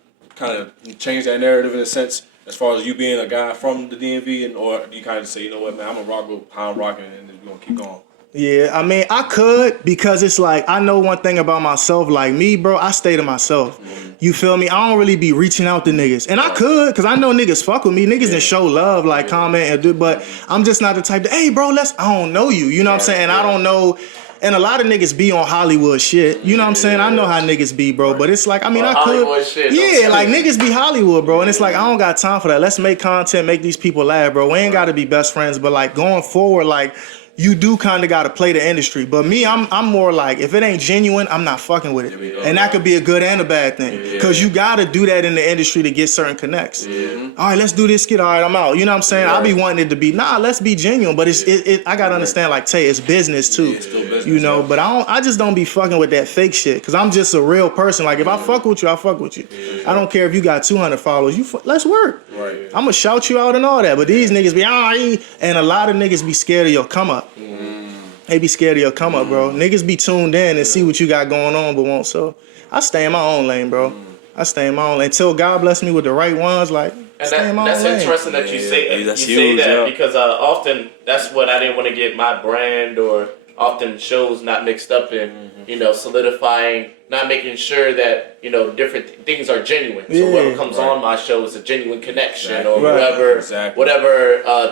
of change that narrative in a sense as far as you being a guy from the DMV, or do you kind of say, you know what, man, I'm gonna rock with how I'm rocking and then we're gonna keep going? Yeah, I mean, I could, because it's like, I know one thing about myself, like me, bro, I stay to myself. You feel me? I don't really be reaching out to niggas. And I could, because I know niggas fuck with me. Niggas that show love, like comment and do, but I'm just not the type to, hey, bro, I don't know you. You know what I'm saying? I don't know. And a lot of niggas be on Hollywood shit. You know what I'm saying? I know how niggas be, bro. But it's like, I mean, I could. Shit, yeah, like niggas be Hollywood, bro. And it's like, I don't got time for that. Let's make content, make these people laugh, bro. We ain't got to be best friends. But like going forward, like, you do kind of got to play the industry. But me, I'm more like, if it ain't genuine, I'm not fucking with it. And that could be a good and a bad thing. Because you got to do that in the industry to get certain connects. All right, let's do this skit. All right, I'm out. You know what I'm saying? I be wanting it to be, let's be genuine. But I got to understand, like, Tay, it's business too. It's still business, you know, but I just don't be fucking with that fake shit. Because I'm just a real person. Like, if I fuck with you, I fuck with you. I don't care if you got 200 followers. Let's work. Right. I'm going to shout you out and all that. But these niggas be, and a lot of niggas be scared of your come up. They be scared of your come up, bro. Niggas be tuned in and see what you got going on, but won't. So I stay in my own lane, bro. I stay in my own lane until God bless me with the right ones. Like, stay in my own lane. That's interesting that you say that because often that's what I didn't want to get my brand or often shows not mixed up in, solidifying, not making sure that, different things are genuine. So whoever comes on my show is a genuine connection or whatever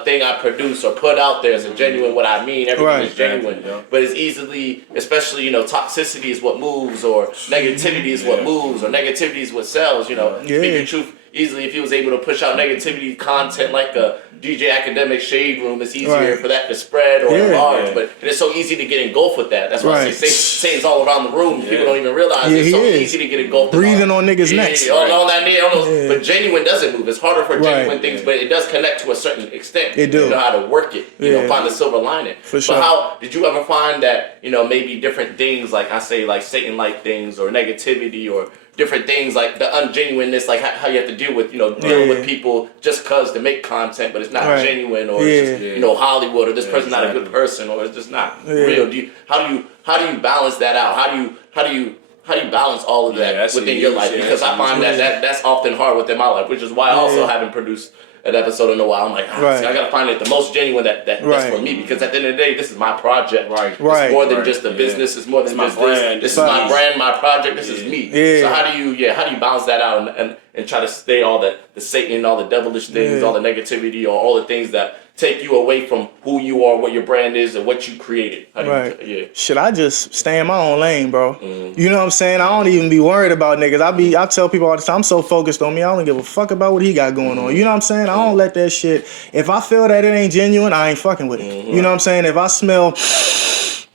thing I produce or put out there is a genuine what I mean. Everything is genuine. But it's easily, especially, toxicity is what moves or negativity is what moves or negativity is what sells, Speaking truth, easily if he was able to push out negativity content like a DJ Academic Shade Room, it's easier for that to spread or enlarge, but it's so easy to get engulfed with that. That's why I say Satan's all around the room. People don't even realize it's so easy to get engulfed. Breathing on niggas' necks. But genuine doesn't move. It's harder for genuine things, but it does connect to a certain extent. It do. You know how to work it. Find the silver lining. For sure. But how did you ever find that, maybe different things, like I say, like Satan-like things or negativity or different things like the ungenuineness, like how you have to deal with, dealing with people just cause to make content, but it's not genuine, or it's just, Hollywood, or this person's not a good person, or it's just not real. How do you balance that out? How do you balance all of that within your life? Because I find that's often hard within my life, which is why I also haven't produced an episode in a while. I'm like, see, I gotta find it the most genuine that's for me, because at the end of the day, this is my project. It's more than just a business. It's more than just this. This is my brand, my project. This is me. So how do you balance that out and try to stay all the Satan, all the devilish things, all the negativity, or all the things that take you away from who you are, what your brand is, and what you created? Shit, I just stay in my own lane, bro. You know what I'm saying? I don't even be worried about niggas. I tell people all the time, I'm so focused on me, I don't give a fuck about what he got going on. You know what I'm saying? I don't let that shit. If I feel that it ain't genuine, I ain't fucking with it. You know what I'm saying? If I smell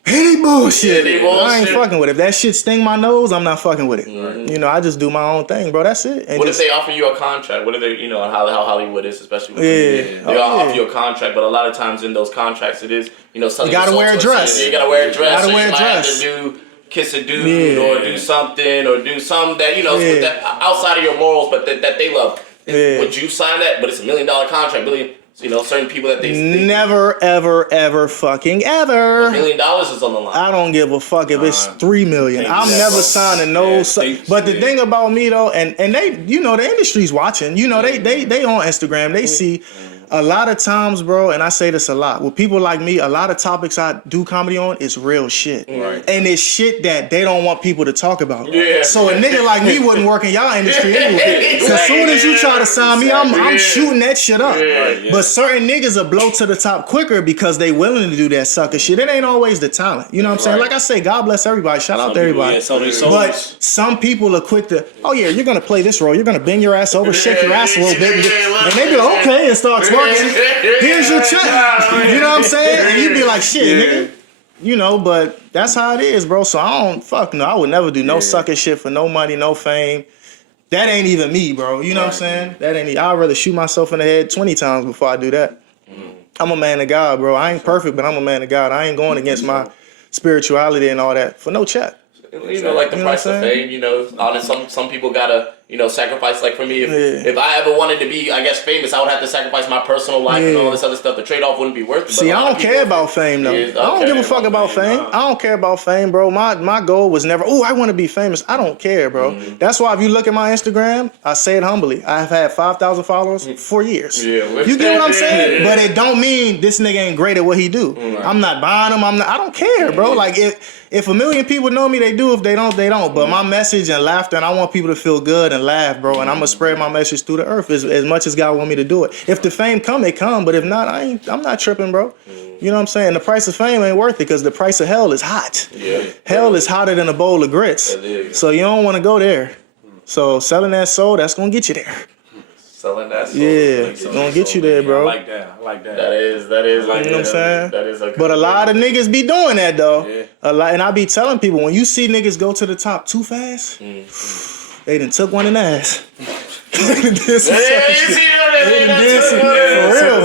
any bullshit, I ain't fucking with it. If that shit sting my nose, I'm not fucking with it. I just do my own thing, bro. That's it. And what if they offer you a contract? What if they, how Hollywood is, especially with they offer you a contract, but a lot of times in those contracts, it is, you gotta wear a dress. You gotta wear a dress. You gotta wear a dress. Have to kiss a dude or do something or do something that, that outside of your morals, but that they love. Would you sign that? But it's $1 million contract. Certain people that they Never, ever, fucking ever. $1 million is on the line. I don't give a fuck if it's $3 million. I'm never signing no. But the thing about me though, and they, the industry's watching. They on Instagram. They see. A lot of times, bro, and I say this a lot, with people like me, a lot of topics I do comedy on is real shit. Right. And it's shit that they don't want people to talk about. Yeah. So a nigga like me wouldn't work in y'all industry anyway. Because as soon as you try to sign me, I'm shooting that shit up. Yeah. But certain niggas will blow to the top quicker because they willing to do that sucker shit. It ain't always the talent. You know what I'm saying? Like I say, God bless everybody. Shout out to everybody. But some people are quick to, oh yeah, you're going to play this role. You're going to bend your ass over, shake your ass a little bit. And they be like, okay, and start twerking. Here's your check. You know what I'm saying? And you be like, shit, nigga. But that's how it is, bro. So I would never do no sucker shit for no money, no fame. That ain't even me, bro. You know what I'm saying? That ain't. I'd rather shoot myself in the head 20 times before I do that. I'm a man of God, bro. I ain't perfect, but I'm a man of God. I ain't going against my spirituality and all that for no check. Like the price of fame, honestly, some people gotta, sacrifice. Like for me, if I ever wanted to be, I guess, famous, I would have to sacrifice my personal life and all this other stuff. The trade-off wouldn't be worth it. See, I don't care about fame, though. I don't give a fuck about fame. I don't care about fame, bro. My goal was never, I want to be famous. I don't care, bro. That's why if you look at my Instagram, I say it humbly, I have had 5,000 followers for years. Yeah. You get what I'm saying? But it don't mean this nigga ain't great at what he do. I'm not buying him. I don't care, bro. Like, if 1 million people know me, they do. If they don't, they don't. But my message and laughter, and I want people to feel good and laugh, bro. And I'm gonna spread my message through the earth as much as God want me to do it. If the fame come, it come. But if not, I'm not tripping, bro. You know what I'm saying? The price of fame ain't worth it because the price of hell is hot. Yeah. Hell is hotter than a bowl of grits. So you don't want to go there. So selling that soul, that's gonna get you there. Selling that soul. Yeah, it's gonna get you there, bro. I like that. That is like, you know what I'm saying? That is but a lot of niggas be doing that though. Yeah. A lot, and I be telling people when you see niggas go to the top too fast, they done took one in the ass. For real,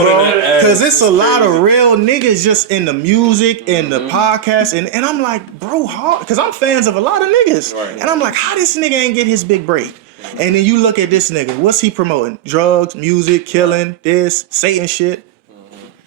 bro. Because it's a lot of real niggas just in the music, in the podcast, and I'm like, bro, hard. Because I'm fans of a lot of niggas, and I'm like, how this nigga ain't get his big break? And then you look at this nigga. What's he promoting? Drugs, music, killing, this, Satan shit.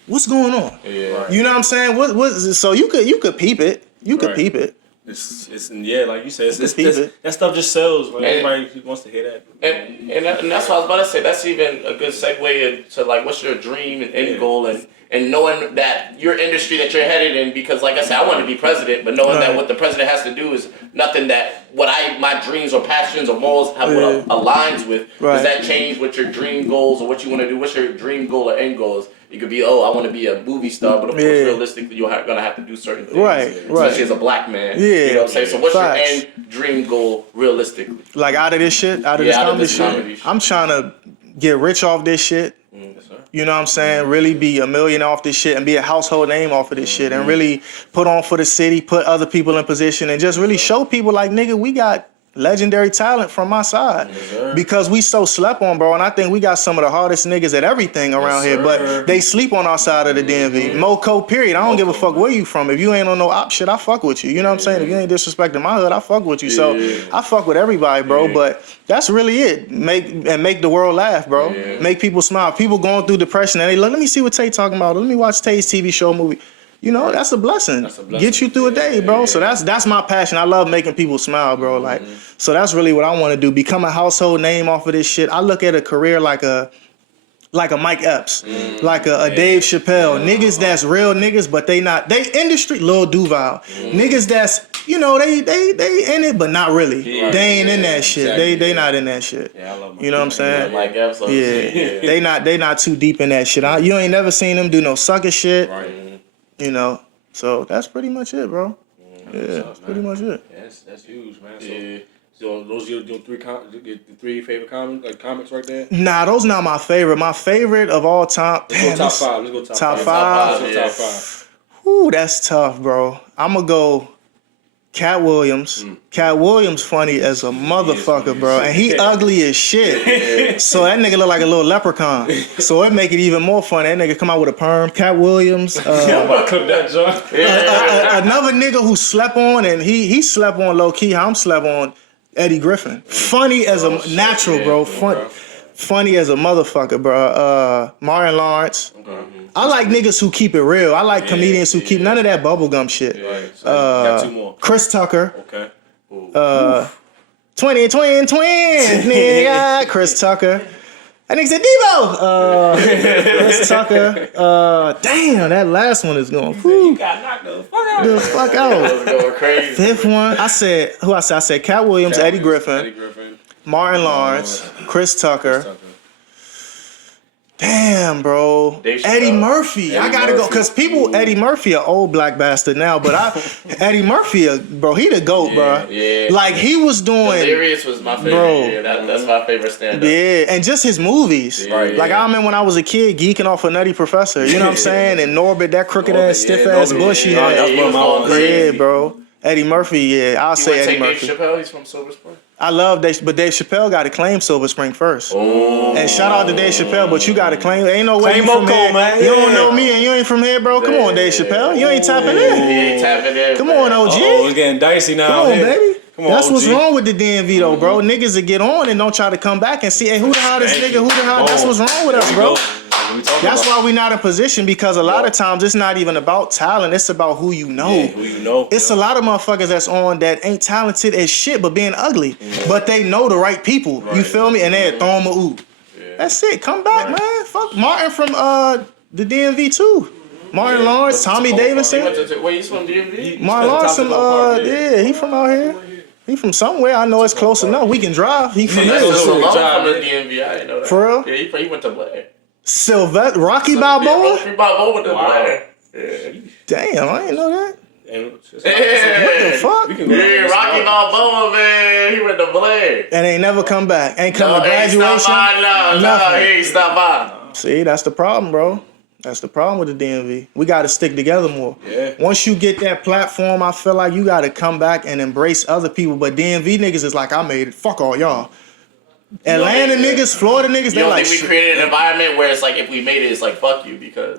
What's going on? Yeah. You know what I'm saying? What so you could peep it. You could peep it. It's like you said, that stuff just sells. Like, everybody wants to hear that. And that's what I was about to say. That's even a good segue into like what's your dream and end goal and knowing that your industry that you're headed in, because like I said, I want to be president, but knowing that what the president has to do is nothing that my dreams or passions or morals have what aligns with. Does that change what your dream goals or what you want to do? What's your dream goal or end goals? It could be, I want to be a movie star, but of course, realistically, you're going to have to do certain things. Especially as a black man. Yeah. You know what I'm saying? So what's your end dream goal realistically? Like out of this shit? Out of this comedy shit? I'm trying to get rich off this shit. You know what I'm saying? Really be a million off this shit and be a household name off of this shit and really put on for the city, put other people in position and just really show people like, nigga, we got legendary talent from my side because we so slept on, bro. And I think we got some of the hardest niggas at everything around here, but they sleep on our side of the DMV. Moco, period. I don't give a fuck where you from. If you ain't on no op shit, I fuck with you. You know what I'm saying? If you ain't disrespecting my hood, I fuck with you. So I fuck with everybody, bro. But that's really it. Make the world laugh, bro. Make people smile. People going through depression and they look, let me see what Tay talking about. Let me watch Tay's TV show, movie. You know, that's a blessing. Get you through a day, bro. So that's my passion. I love making people smile, bro. Like, so that's really what I want to do. Become a household name off of this shit. I look at a career like a Mike Epps, like a Dave Chappelle. Niggas that's real niggas, but they industry, Lil Duval. Niggas that's, you know, they in it, but not really. They ain't in that shit. Exactly. They not in that shit. Yeah, I love you know what I'm saying? Mike Epps. They not too deep in that shit. You ain't never seen them do no sucker shit. Right. You know, so that's pretty much it, bro. That's pretty much it. Yeah, that's huge, man. So those are your three favorite comics right there? Nah, those not my favorite. My favorite of all time. Let's go top five. Let's go top five. Top five. Whew, that's tough, bro. I'm gonna go Cat Williams. Cat Williams funny as a motherfucker, bro. And he ugly as shit. So that nigga look like a little leprechaun. So it make it even more funny. That nigga come out with a perm. Cat Williams. Another nigga who slept on, and he slept on low key. I'm slept on Eddie Griffin. Funny as a natural, bro. funny as a motherfucker, bro. Martin Lawrence. I like niggas who keep it real. I like comedians who keep none of that bubblegum shit. Right. So got 2 more. Chris Tucker. Okay. Twin, nigga. Chris Tucker. That nigga said Devo. Chris Tucker. Damn, that last one is going. You got knocked the fuck out. The fuck out. was going crazy. Fifth one, I said Cat Williams, Eddie Griffin, Martin Lawrence, Chris Tucker. Damn, bro. Eddie Murphy. I gotta go. Because Eddie Murphy, an old black bastard now, but Eddie Murphy, bro, he the GOAT, bro. Yeah. Like, he was doing. Delirious was my favorite. Bro. Yeah, that's my favorite stand-up. Yeah, and just his movies. Right, like, I remember when I was a kid geeking off a Nutty Professor. You know what I'm saying? And Norbit, that crooked-ass, stiff-ass bush he had. Yeah, bro. Eddie Murphy, yeah. I'll say Eddie Murphy. Dave Chappelle, he's from Silver Spring. I love Dave, but Dave Chappelle got to claim Silver Spring first. Oh. And shout out to Dave Chappelle, but you got to claim. Ain't no way Claim you from Moco, here. man. You don't Yeah. know me and you ain't from here, bro. Come on, Dave Chappelle. You ain't tapping in. He ain't tapping in. Come on, OG. Oh, it's getting dicey now. Come on, baby. Come on, That's OG. what's wrong with the DMV though, bro. Niggas that get on and don't try to come back and see, hey, who the hell this Thank nigga? you. Who the hell? That's Boom. what's wrong with us, There we bro. go. What we talking That's about. why we not in position, because a lot of times it's not even about talent. It's about who you know. Yeah, who you know. It's a lot of motherfuckers that's on that ain't talented as shit, but being ugly. But they know the right people. You feel me? And they throw them a oop. That's it. Come back, man. Fuck Martin from the DMV too. Martin Lawrence, Tommy Davidson. Wait, he's from DMV? Martin Lawrence from yeah, he from out here. He from somewhere. I know it's close enough. We can drive. He from That's here. just Good alone job, from the man. DMV. I didn't know that. For real? Yeah, he went to Blair. Sylvester, Rocky Balboa. Rocky Balboa went to Wow. Blair. Yeah. Damn, I didn't know that. And What the fuck? we can go Yeah, down Rocky this road. Balboa, man. He went to Blair. And ain't never come back. Ain't come to he ain't graduation. stopped by. No, Nothing. he ain't stopped by. See, that's the problem, bro. That's the problem with the DMV. We got to stick together more. Yeah. Once you get that platform, I feel like you got to come back and embrace other people. But DMV niggas is like, I made it. Fuck all y'all. Atlanta niggas, Florida niggas, You they don't like think we shit. created an environment where it's like if we made it, it's like fuck you because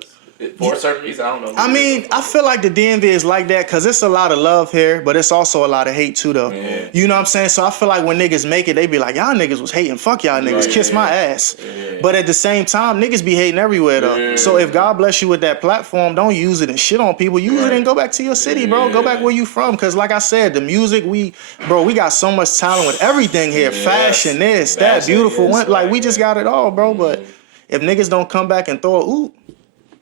for a certain reason, I don't know. I mean, I feel like the DMV is like that because it's a lot of love here, but it's also a lot of hate too, though. Yeah. You know what I'm saying? So I feel like when niggas make it, they be like, y'all niggas was hating. Fuck y'all niggas. Right, Kiss yeah. my ass. But at the same time, niggas be hating everywhere, though. So if God bless you with that platform, don't use it and shit on people. Use it and go back to your city, bro. Go back where you from. Because like I said, the music, we got so much talent with everything here. Fashion, this, that, Fashion, beautiful. yes, Like, we just got it all, bro. But if niggas don't come back and throw a oop,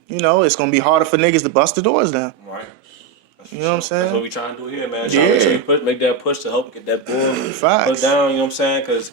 you know, it's gonna be harder for niggas to bust the doors down. Right. You know what I'm saying? That's what we trying to do here, man. Yeah. Trying to make that push to help get that bull Facts. put down. You know what I'm saying? Because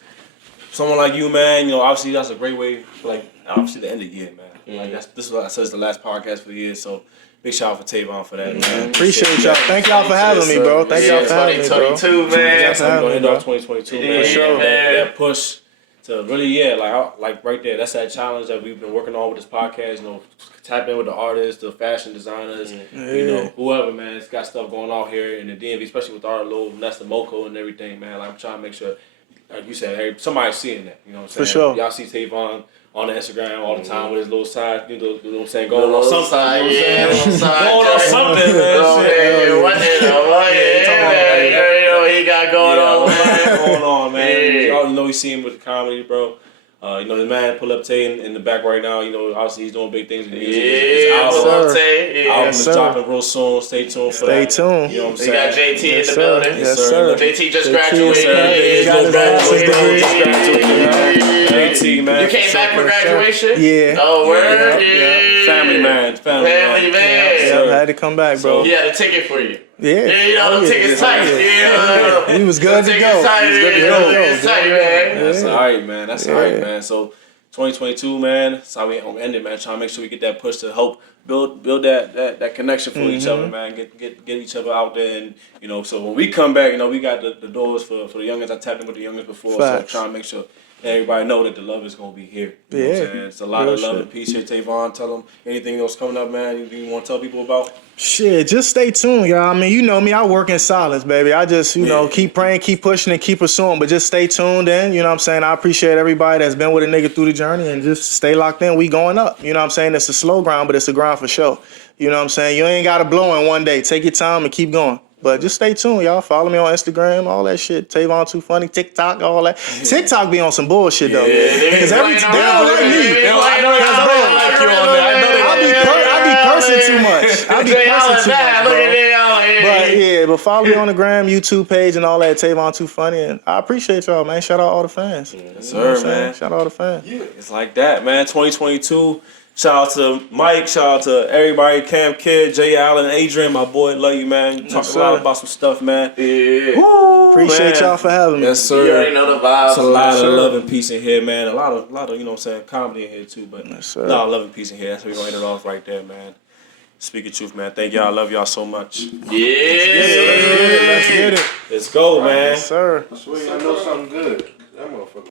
someone like you, man, you know, obviously that's a great way. Like obviously the end of the year, man. Like this is what I said is the last podcast for the year. So big shout out for Tavon for that, man. Appreciate y'all. Thank y'all for having me, bro. Thank y'all for having me, bro. 2022, man. That's how we're gonna end bro. off 2022, man. Yeah, Sure, man. that push to really, like right there. That's that challenge that we've been working on with this podcast. You know, tap in with the artists, the fashion designers, you know, whoever, man. It's got stuff going on here in the DMV, especially with our little Nesta Moco and everything, man. Like I'm trying to make sure, like you said, hey, somebody's seeing that. You know what I'm saying? For sure. Y'all see Tavon on the Instagram all the time with his little side, you know what I'm saying, going Little on something. side, you know yeah, what I'm little saying? side Going on joint. something, man. Oh, Shit. yeah, what he got going on, man. Going on, man. Yeah. Y'all know you see him with the comedy, bro. You know, the man pull up Tay in the back right now. You know, obviously he's doing big things. His Yeah, album, Pull sir. Tay. album Yeah. is sir. dropping real soon. Stay tuned for that. Stay tuned. You know what I'm We saying? got JT in Yes, the sir. building. Yes, sir. JT just JT, graduated. yes, sir. He Got his master's degree. Just graduated. JT, man. You came back for graduation? Yeah. Oh, word? Yeah, Yeah. Family man. Family Family man. Yeah, I had to come back, bro. He had a ticket for you. Yeah. Yeah, you know, them tickets tight. Yeah. He was good to Tickets go. tight. He was good to Yeah, go. tickets tight, man. That's all right, man. That's all right, Yeah. man. So 2022, man. That's how we gonna end it, man. Trying to make sure we get that push to help build that connection for each other, man. Get each other out there, and you know. So when we come back, you know, we got the doors for the youngins. I tapped in with the youngins before, Facts. so trying to make sure that everybody know that the love is gonna be here. You know what I'm Yeah. saying? It's a lot Real of love shit. and peace here, Tavon. Tell them anything else coming up, man. Anything you want to tell people about? Shit, just stay tuned, y'all. I mean, you know me, I work in silence, baby. I just, you know, keep praying, keep pushing, and keep pursuing. But just stay tuned in, you know what I'm saying? I appreciate everybody that's been with a nigga through the journey, and just stay locked in. We going up. You know what I'm saying? It's a slow grind, but it's a grind for sure. You know what I'm saying? You ain't got to blow in one day. Take your time and keep going. But just stay tuned, y'all. Follow me on Instagram, all that shit. Tavon2Funny, TikTok, all that. TikTok be on some bullshit though. Because they don't like me. I know they like you on there. I be cursing too much. But follow me on the gram, YouTube page, and all that. Tavon2Funny, and I appreciate y'all, man. Shout out all the fans. Yes, sir, man. Shout out all the fans. It's like that, man. 2022. Shout out to Mike. Shout out to everybody. Cam Kid, Jay Allen, Adrian, my boy. Love you, man. You talk a lot about some stuff, man. Yeah. Woo, Appreciate y'all for having me. Yes, sir. You already know the vibes. It's a lot of love and peace in here, man. A lot of, you know what I'm saying, comedy in here too. But Yes, a lot of love and peace in here. That's how we're gonna end it off right there, man. Speak of truth, man. Thank y'all. I love y'all so much. Yeah. Let's get it. Let's go, man. Yes, sir. Sweet, I know something good.